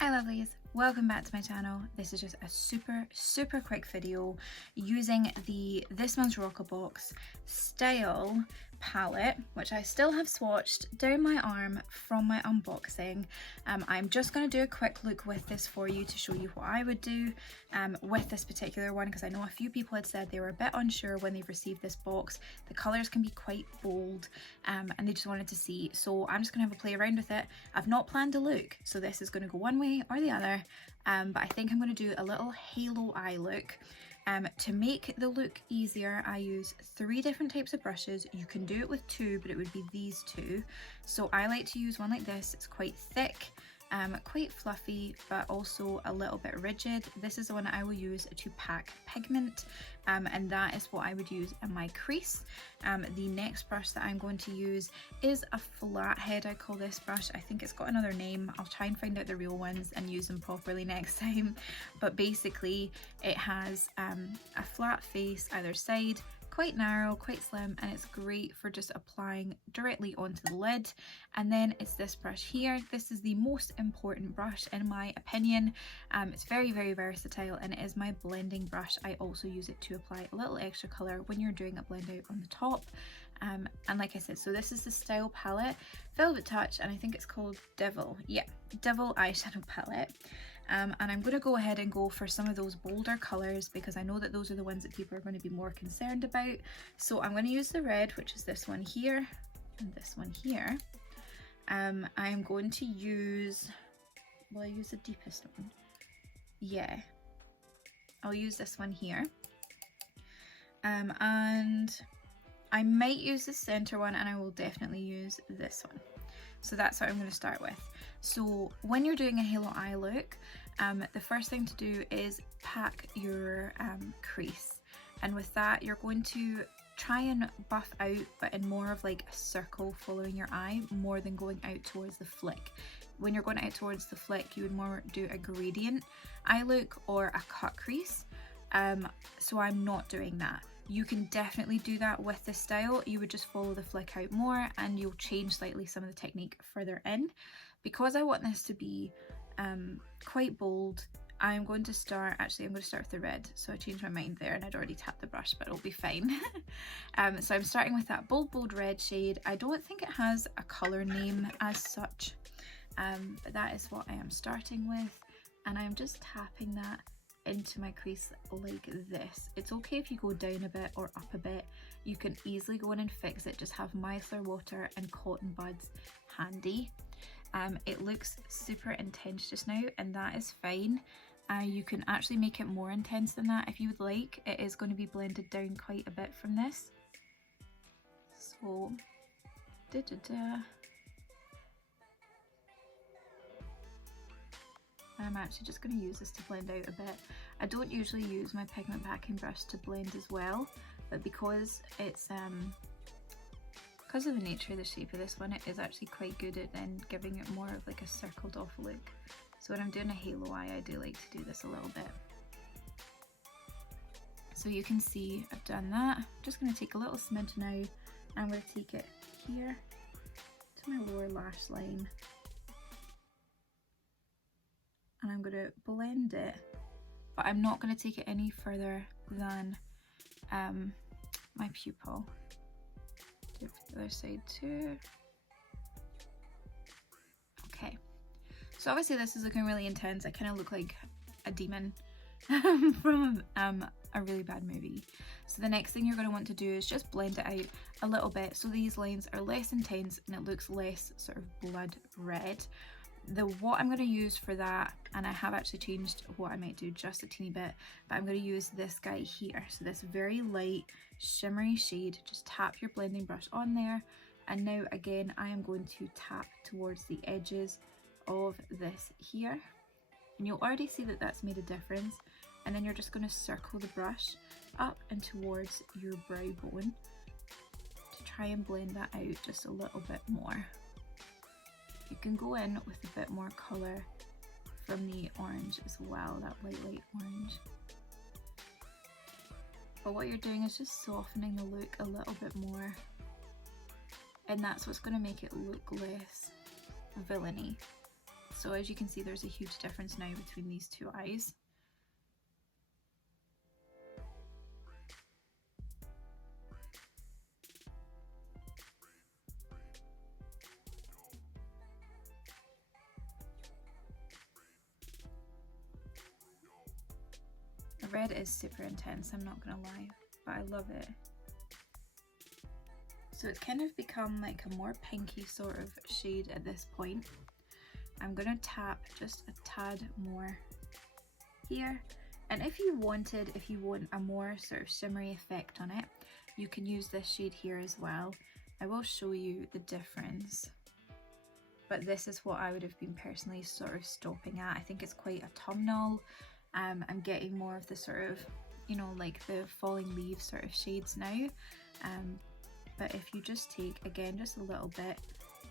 Hi lovelies, welcome back to my channel. This is just a super quick video using the This Month's Roccabox STYL palette, which I still have swatched down my arm from my unboxing. I'm just going to do a quick look with this for you to show you what I would do with this particular one, because I know a few people had said they were a bit unsure when they received this box. The colours can be quite bold and they just wanted to see, so I'm just going to have a play around with it. I've not planned a look, so this is going to go one way or the other, but I think I'm going to do a little halo eye look. To make the look easier, I use 3 different types of brushes. You can do it with 2, but it would be these 2. So I like to use one like this. It's quite thick, quite fluffy, but also a little bit rigid. This is the one I will use to pack pigment, and that is what I would use in my crease. The next brush that I'm going to use is a flathead. I call this brush. I think it's got another name. I'll try and find out the real ones and use them properly next time. But basically it has a flat face either side, quite narrow, quite slim, and it's great for just applying directly onto the lid. And then it's this brush here. This is the most important brush in my opinion. It's very versatile, and it is my blending brush. I also use it to apply a little extra color when you're doing a blend out on the top. And like I said, so this is the STYL palette, Velvet Touch, and I think it's called Devil. Yeah, Devil eyeshadow palette. And I'm going to go ahead and go for some of those bolder colours, because I know that those are the ones that people are going to be more concerned about. So I'm going to use the red, which is this one here and this one here. I'm going to use, will I use the deepest one? Yeah, I'll use this one here. And I might use the centre one, and I will definitely use this one. So that's what I'm going to start with. So when you're doing a halo eye look, the first thing to do is pack your crease, and with that you're going to try and buff out, but in more of like a circle following your eye, more than going out towards the flick. When you're going out towards the flick, you would more do a gradient eye look or a cut crease. So I'm not doing that. You can definitely do that with this style. You would just follow the flick out more, and you'll change slightly some of the technique further in. Because I want this to be quite bold, I'm going to start with the red. So I changed my mind there, and I'd already tapped the brush, but it'll be fine. So I'm starting with that bold red shade. I don't think it has a colour name as such, but that is what I am starting with, and I'm just tapping that into my crease like this. It's okay if you go down a bit or up a bit. You can easily go in and fix it. Just have micellar water and cotton buds handy. It looks super intense just now, and that is fine. You can actually make it more intense than that if you would like. It is going to be blended down quite a bit from this. So I'm actually just going to use this to blend out a bit. I don't usually use my pigment packing brush to blend as well, but because it's because of the nature of the shape of this one, it is actually quite good at then giving it more of like a circled off look. So when I'm doing a halo eye, I do like to do this a little bit. So you can see I've done that. I'm just going to take a little smidge now, and I'm going to take it here to my lower lash line, and I'm going to blend it, but I'm not going to take it any further than my pupil. Do it for the other side too. Okay, so obviously this is looking really intense. I kind of look like a demon from a really bad movie. So the next thing you're going to want to do is just blend it out a little bit, so these lines are less intense and it looks less sort of blood red. What I'm going to use for that, and I have actually changed what I might do just a teeny bit, but I'm going to use this guy here. So this very light shimmery shade, just tap your blending brush on there, and now again I am going to tap towards the edges of this here, and you'll already see that that's made a difference. And then you're just going to circle the brush up and towards your brow bone to try and blend that out just a little bit more. You can go in with a bit more colour from the orange as well, that light orange. But what you're doing is just softening the look a little bit more, and that's what's going to make it look less villainy. So as you can see, there's a huge difference now between these two eyes. The red is super intense, I'm not gonna lie, but I love it. So it's kind of become like a more pinky sort of shade at this point. I'm gonna tap just a tad more here, and if you want a more sort of shimmery effect on it, you can use this shade here as well. I will show you the difference, but this is what I would have been personally sort of stopping at. I think it's quite autumnal. I'm getting more of the sort of, you know, like the falling leaves sort of shades now. But if you just take, again, just a little bit,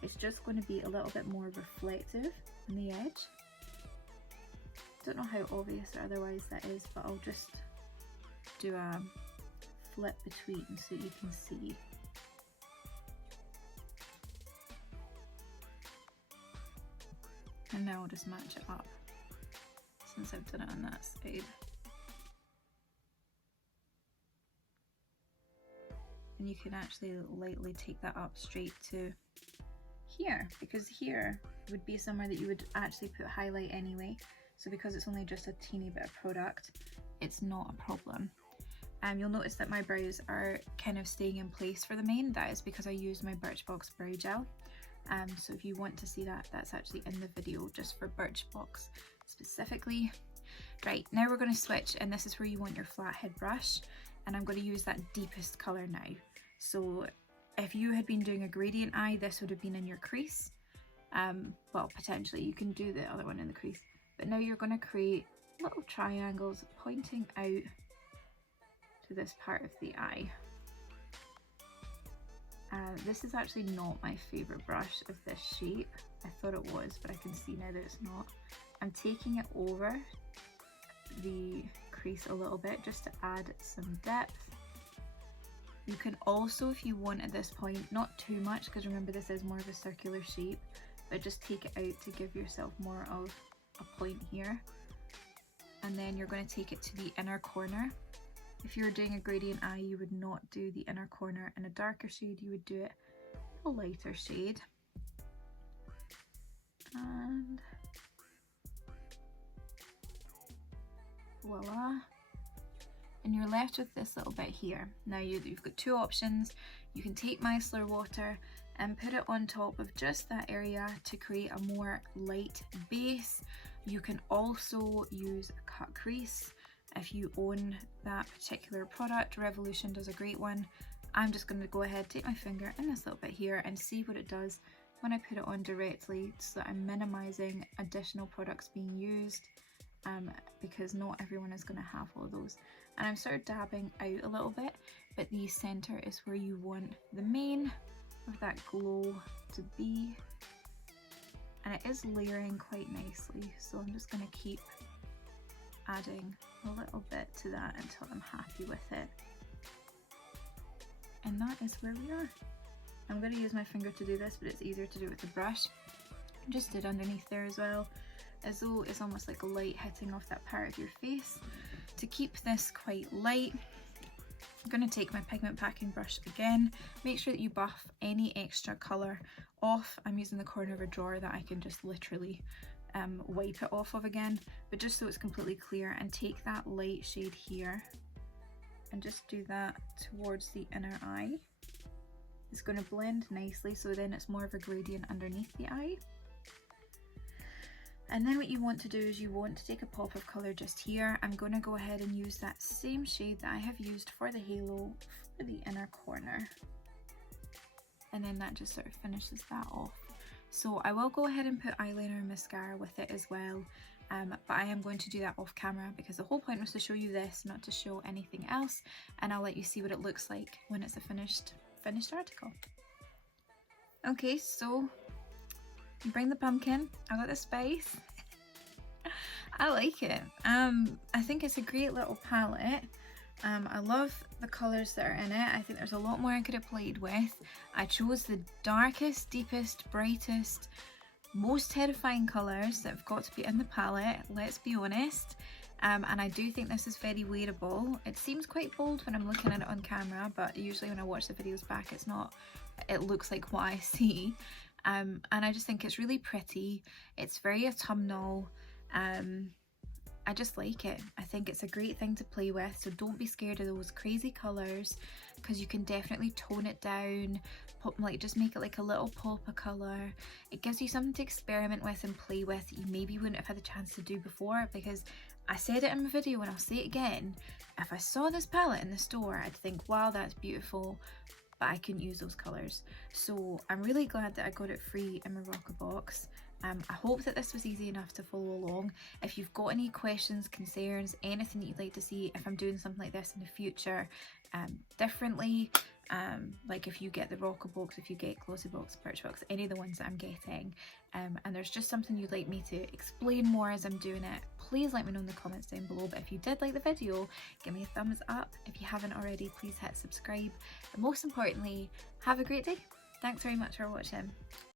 it's just going to be a little bit more reflective on the edge. Don't know how obvious or otherwise that is, but I'll just do a flip between so you can see. And now I'll just match it up since I've done it on that side. And you can actually lightly take that up straight to here, because here would be somewhere that you would actually put highlight anyway. So because it's only just a teeny bit of product, it's not a problem. You'll notice that my brows are kind of staying in place for the main. That is because I used my Birchbox brow gel. So if you want to see that, that's actually in the video just for Birchbox specifically. Right, now we're going to switch, and this is where you want your flathead brush, and I'm going to use that deepest colour now. So if you had been doing a gradient eye, this would have been in your crease. Well, potentially you can do the other one in the crease, but now you're going to create little triangles pointing out to this part of the eye. This is actually not my favourite brush of this shape. I thought it was, but I can see now that it's not. I'm taking it over the crease a little bit just to add some depth. You can also, if you want at this point, not too much, because remember this is more of a circular shape, but just take it out to give yourself more of a point here. And then you're going to take it to the inner corner. If you were doing a gradient eye, you would not do the inner corner in a darker shade, you would do it a lighter shade. And voila. And you're left with this little bit here. Now you've got two options. You can take micellar water and put it on top of just that area to create a more light base. You can also use a cut crease if you own that particular product. Revolution does a great one. I'm just going to go ahead, take my finger in this little bit here and see what it does when I put it on directly, so that I'm minimizing additional products being used, because not everyone is going to have all of those. And I'm sort of dabbing out a little bit, but the center is where you want the main of that glow to be, and it is layering quite nicely, so I'm just going to keep adding a little bit to that until I'm happy with it. And that is where we are. I'm going to use my finger to do this, but it's easier to do it with the brush. Just did underneath there as well, as though it's almost like a light hitting off that part of your face. To keep this quite light, I'm going to take my pigment packing brush again. Make sure that you buff any extra colour off. I'm using the corner of a drawer that I can just literally wipe it off of again, but just so it's completely clear, and take that light shade here and just do that towards the inner eye. It's going to blend nicely, so then it's more of a gradient underneath the eye. And then what you want to do is you want to take a pop of colour just here. I'm going to go ahead and use that same shade that I have used for the halo for the inner corner, and then that just sort of finishes that off. So I will go ahead and put eyeliner and mascara with it as well, but I am going to do that off camera because the whole point was to show you this, not to show anything else, and I'll let you see what it looks like when it's a finished article. Okay, so you bring the pumpkin. I got the spice. I like it. I think it's a great little palette. I love the colours that are in it. I think there's a lot more I could have played with. I chose the darkest, deepest, brightest most terrifying colours that have got to be in the palette, let's be honest. And I do think this is very wearable. It seems quite bold when I'm looking at it on camera, but usually when I watch the videos back, it's not, it looks like what I see. And I just think it's really pretty. It's very autumnal. I just like it. I think it's a great thing to play with, so don't be scared of those crazy colours, because you can definitely tone it down, just make it like a little pop of colour. It gives you something to experiment with and play with that you maybe wouldn't have had the chance to do before, because I said it in my video and I'll say it again, if I saw this palette in the store, I'd think, wow, that's beautiful, but I couldn't use those colours. So I'm really glad that I got it free in my Roccabox. I hope that this was easy enough to follow along. If you've got any questions, concerns, anything that you'd like to see if I'm doing something like this in the future differently, like if you get the Roccabox, if you get Glossybox, Birchbox, any of the ones that I'm getting, and there's just something you'd like me to explain more as I'm doing it, please let me know in the comments down below. But if you did like the video, give me a thumbs up. If you haven't already, please hit subscribe, and most importantly, have a great day. Thanks very much for watching.